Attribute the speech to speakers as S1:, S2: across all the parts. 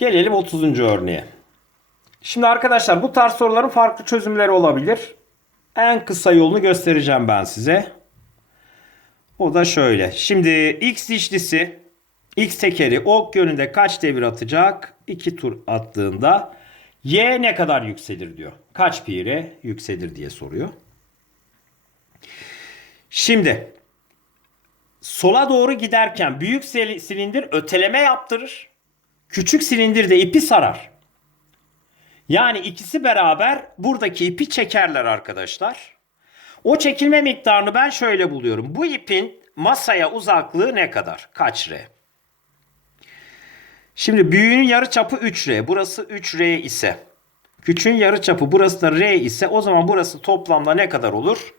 S1: Gelelim 30. örneğe. Şimdi arkadaşlar bu tarz soruların farklı çözümleri olabilir. En kısa yolunu göstereceğim ben size. O da şöyle. Şimdi x dişlisi x tekeri ok yönünde kaç devir atacak? 2 tur attığında y ne kadar yükselir diyor. Kaç pi r yükselir diye soruyor. Şimdi sola doğru giderken büyük sil- silindir öteleme yaptırır. Küçük silindir de ipi sarar. Yani ikisi beraber buradaki ipi çekerler arkadaşlar. O çekilme miktarını ben şöyle buluyorum. Bu ipin masaya uzaklığı ne kadar? Kaç R? Şimdi büyüğün yarıçapı 3R. Burası 3R ise. Küçüğün yarıçapı burası da R ise o zaman burası toplamda ne kadar olur?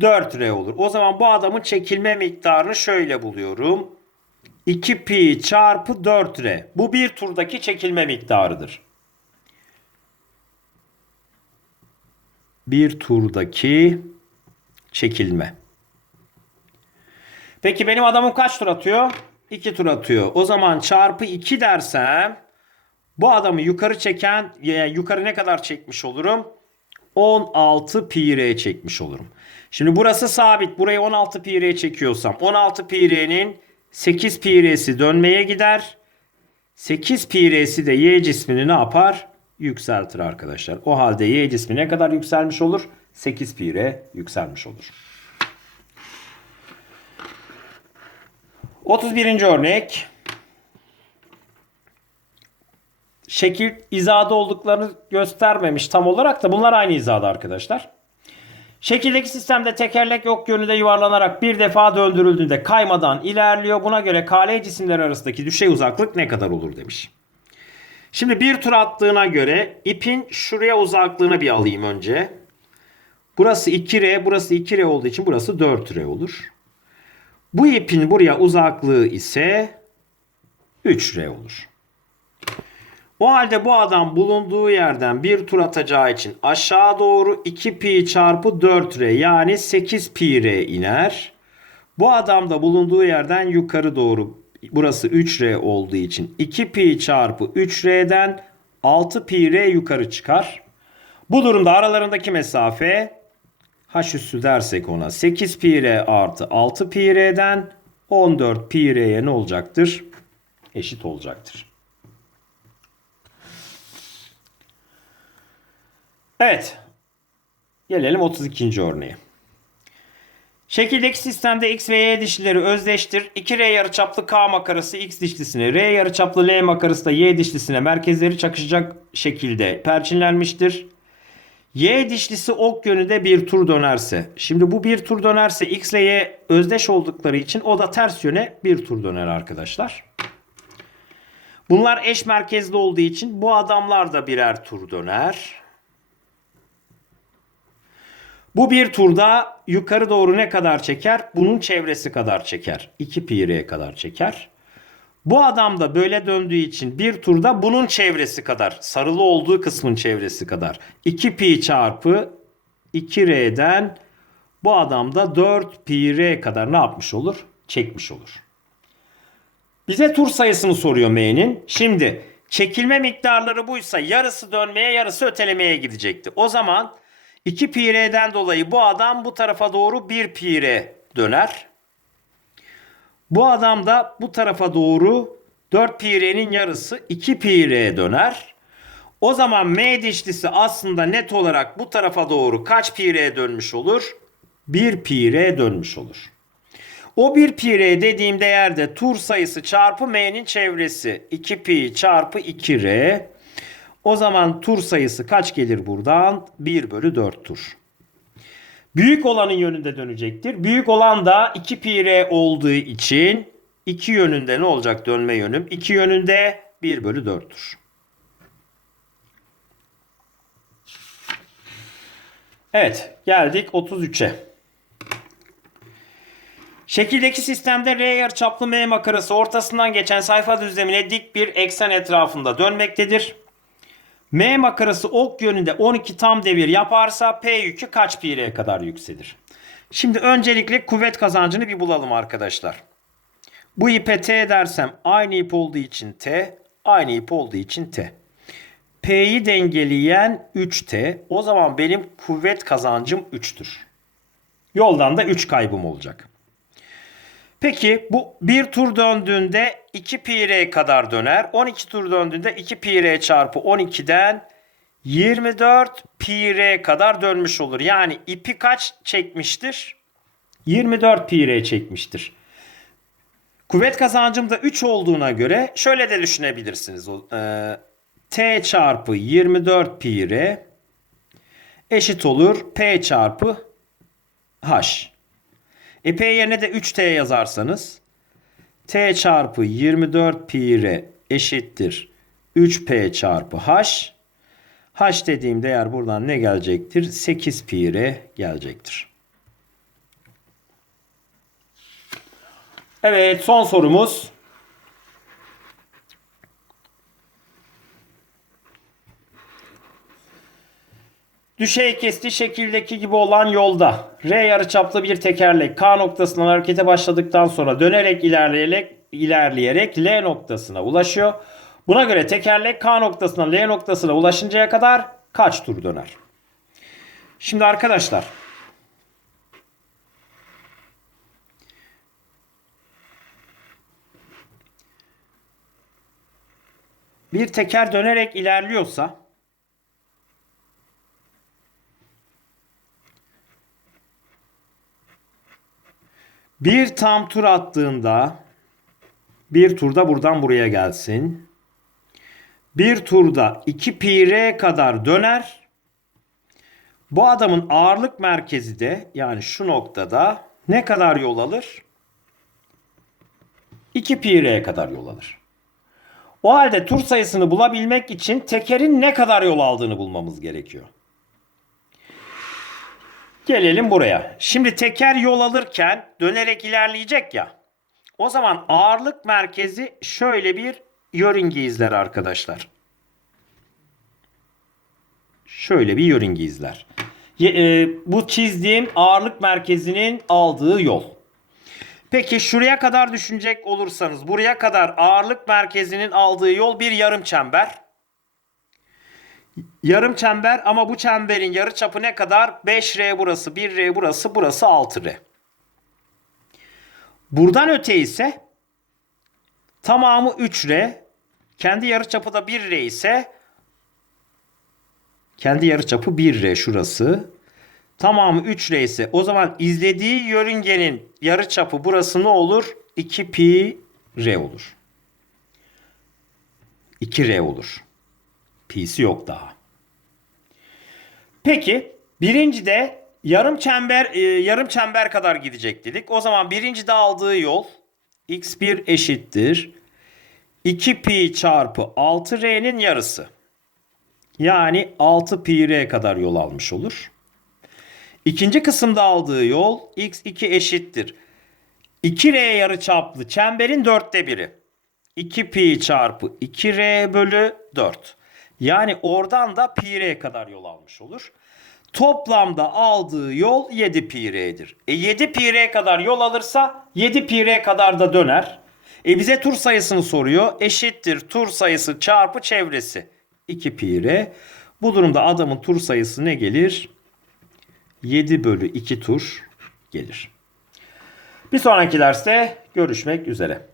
S1: 4R olur. O zaman bu adamın çekilme miktarını şöyle buluyorum. 2 pi çarpı 4R. Bu bir turdaki çekilme miktarıdır. Bir turdaki çekilme. Peki benim adamım kaç tur atıyor? 2 tur atıyor. O zaman çarpı 2 dersem bu adamı yukarı çeken yani yukarı ne kadar çekmiş olurum? 16 pi r çekmiş olurum. Şimdi burası sabit. Burayı 16 pi r çekiyorsam 16 pi r'nin 8 pi dönmeye gider. 8 pi de y cismini ne yapar? Yükseltir arkadaşlar. O halde y cismi ne kadar yükselmiş olur? 8 pi r yükselmiş olur. 31. örnek. Şekil izada olduklarını göstermemiş tam olarak da bunlar aynı izada arkadaşlar. Şekildeki sistemde tekerlek yok yönünde yuvarlanarak bir defa döndürüldüğünde kaymadan ilerliyor. Buna göre KL cisimler arasındaki düşey uzaklık ne kadar olur demiş. Şimdi bir tur attığına göre ipin şuraya uzaklığını bir alayım önce. Burası 2R, burası 2R olduğu için burası 4R olur. Bu ipin buraya uzaklığı ise 3R olur. O halde bu adam bulunduğu yerden bir tur atacağı için aşağı doğru 2 pi çarpı 4R yani 8 pi R iner. Bu adam da bulunduğu yerden yukarı doğru burası 3R olduğu için 2 pi çarpı 3R'den 6 pi R yukarı çıkar. Bu durumda aralarındaki mesafe h üssü dersek ona 8 pi r artı 6 pi r'den 14 pi r'ye ne olacaktır? Eşit olacaktır. Evet. Gelelim 32. örneğe. Şekildeki sistemde x ve y dişlileri özdeştir. 2r yarıçaplı k makarası x dişlisine, r yarıçaplı l makarası da y dişlisine merkezleri çakışacak şekilde perçinlenmiştir. Y dişlisi ok yönünde bir tur dönerse. Şimdi bu bir tur dönerse X ile Y özdeş oldukları için o da ters yöne bir tur döner arkadaşlar. Bunlar eş merkezli olduğu için bu adamlar da birer tur döner. Bu bir turda yukarı doğru ne kadar çeker? Bunun çevresi kadar çeker. 2 pi r kadar çeker. Bu adam da böyle döndüğü için bir turda bunun çevresi kadar, sarılı olduğu kısmın çevresi kadar. 2 pi çarpı 2r'den bu adam da 4 pi r kadar ne yapmış olur? Çekmiş olur. Bize tur sayısını soruyor m'nin. Şimdi çekilme miktarları buysa yarısı dönmeye yarısı ötelemeye gidecekti. O zaman 2 pi dolayı bu adam bu tarafa doğru 1 pi döner. Bu adam da bu tarafa doğru 4 pi yarısı 2 pi döner. O zaman m dişlisi aslında net olarak bu tarafa doğru kaç pi dönmüş olur? 1 pi dönmüş olur. O 1 pi dediğim değerde tur sayısı çarpı m'nin çevresi 2 pi çarpı 2 r. O zaman tur sayısı kaç gelir buradan? 1 bölü 4 tur. Büyük olanın yönünde dönecektir. Büyük olan da 2 pi r olduğu için iki yönünde ne olacak dönme yönüm? 2 yönünde 1 bölü 4'tür. Evet geldik 33'e. Şekildeki sistemde R yarıçaplı M makarası ortasından geçen sayfa düzlemine dik bir eksen etrafında dönmektedir. M makarası ok yönünde 12 tam devir yaparsa P yükü kaç pi r kadar yükselir? Şimdi öncelikle kuvvet kazancını bir bulalım arkadaşlar. Bu ipe T dersem aynı ip olduğu için T, Aynı ip olduğu için T. P'yi dengeleyen 3T. O zaman benim kuvvet kazancım 3'tür. Yoldan da 3 kaybım olacak. Peki bu bir tur döndüğünde 2 pi r kadar döner. 12 tur döndüğünde 2 pi r çarpı 12'den 24 pi r kadar dönmüş olur. Yani ipi kaç çekmiştir? 24 pi r çekmiştir. Kuvvet kazancım da 3 olduğuna göre şöyle de düşünebilirsiniz. E, T çarpı 24 pi r eşit olur P çarpı H. E P yerine de 3T yazarsanız T çarpı 24 pi r eşittir 3P çarpı H. H dediğim değer buradan ne gelecektir? 8 pi r gelecektir. Evet son sorumuz. Düşey kesti şekildeki gibi olan yolda R yarıçaplı bir tekerlek K noktasından harekete başladıktan sonra dönerek ilerleyerek ilerleyerek L noktasına ulaşıyor. Buna göre tekerlek K noktasından L noktasına ulaşıncaya kadar kaç tur döner? Şimdi arkadaşlar bir teker dönerek ilerliyorsa bir tam tur attığında bir turda buradan buraya gelsin. Bir turda 2 pi kadar döner. Bu adamın ağırlık merkezi de yani şu noktada ne kadar yol alır? 2 pi kadar yol alır. O halde tur sayısını bulabilmek için tekerin ne kadar yol aldığını bulmamız gerekiyor. Gelelim buraya. Şimdi teker yol alırken dönerek ilerleyecek ya. O zaman ağırlık merkezi şöyle bir yörünge izler arkadaşlar. Şöyle bir yörünge izler. E, bu çizdiğim ağırlık merkezinin aldığı yol. Peki şuraya kadar düşünecek olursanız buraya kadar ağırlık merkezinin aldığı yol bir yarım çember. Yarım çember ama bu çemberin yarı çapı ne kadar? 5R burası, 1R burası, burası 6R. Buradan öte ise tamamı 3R. Kendi yarı çapı da 1R ise kendi yarı çapı 1R şurası. Tamamı 3R ise o zaman izlediği yörüngenin yarı çapı burası ne olur? 2 pi R olur. 2R olur. Pi'si yok daha. Peki birincide yarım çember e, yarım çember kadar gidecek dedik. O zaman birincide aldığı yol x1 eşittir 2 pi çarpı 6r'nin yarısı. Yani 6 pi r kadar yol almış olur. İkinci kısımda aldığı yol x2 eşittir. 2r yarıçaplı çemberin dörtte biri. 2 pi çarpı 2r bölü 4. Yani oradan da pi kadar yol almış olur. Toplamda aldığı yol 7 pi r'dir. E 7 pi kadar yol alırsa 7 pi kadar da döner. E bize tur sayısını soruyor. Eşittir tur sayısı çarpı çevresi. 2 pi. Bu durumda adamın tur sayısı ne gelir? 7 bölü 2 tur gelir. Bir sonraki derste görüşmek üzere.